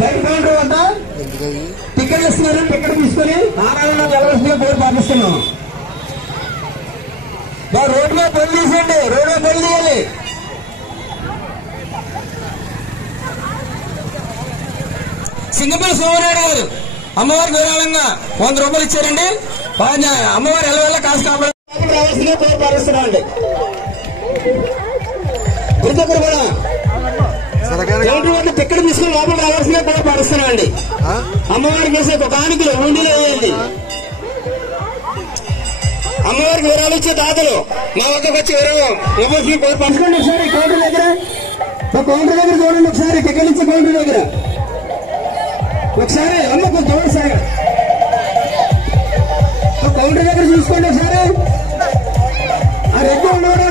బయట కౌంటర్ వద్ద టికెట్ ఇస్తున్నారు. టికెట్ తీసుకొని నారాయణ వెళ్ళవలసిందిగా కోరి పాటిస్తున్నాం. రోడ్డు మీద పని తీసేయండి. రోడ్డు మీద పని తీయాలి. సింగపల్లి సోమనాయుడు గారు అమ్మవారికి విరాళంగా 100 రూపాయలు ఇచ్చారండి. అమ్మవారు ఎల్లవెల్ల కాసు కాపాడు రావాల్సిందిగా కోరి పాటిస్తున్నాం అండి. ప్రతి ఒక్కరు కూడా కౌంటర్ వద్ద టికెట్ తీసుకుని లోపల రావాల్సిందిగా కూడా పాటిస్తున్నాం అండి. అమ్మవారికి వేసే ఒక కానుకలు ఉండిలో వేయండి. అమ్మవారికి విరాళం ఇచ్చే దాతలు నా వద్దకు వచ్చి విరాళం ఇవ్వాల్సి పంచుకోండి. ఒకసారి కౌంటర్ దగ్గర చూడండి. ఒకసారి టికెట్ ఇచ్చే కౌంటర్ దగ్గర ఒకసారి అమ్మ చూడండి సార్. కౌంటర్ దగ్గర చూసుకోండి ఒకసారి. ఆ రెడ్డి ఉన్నవాడు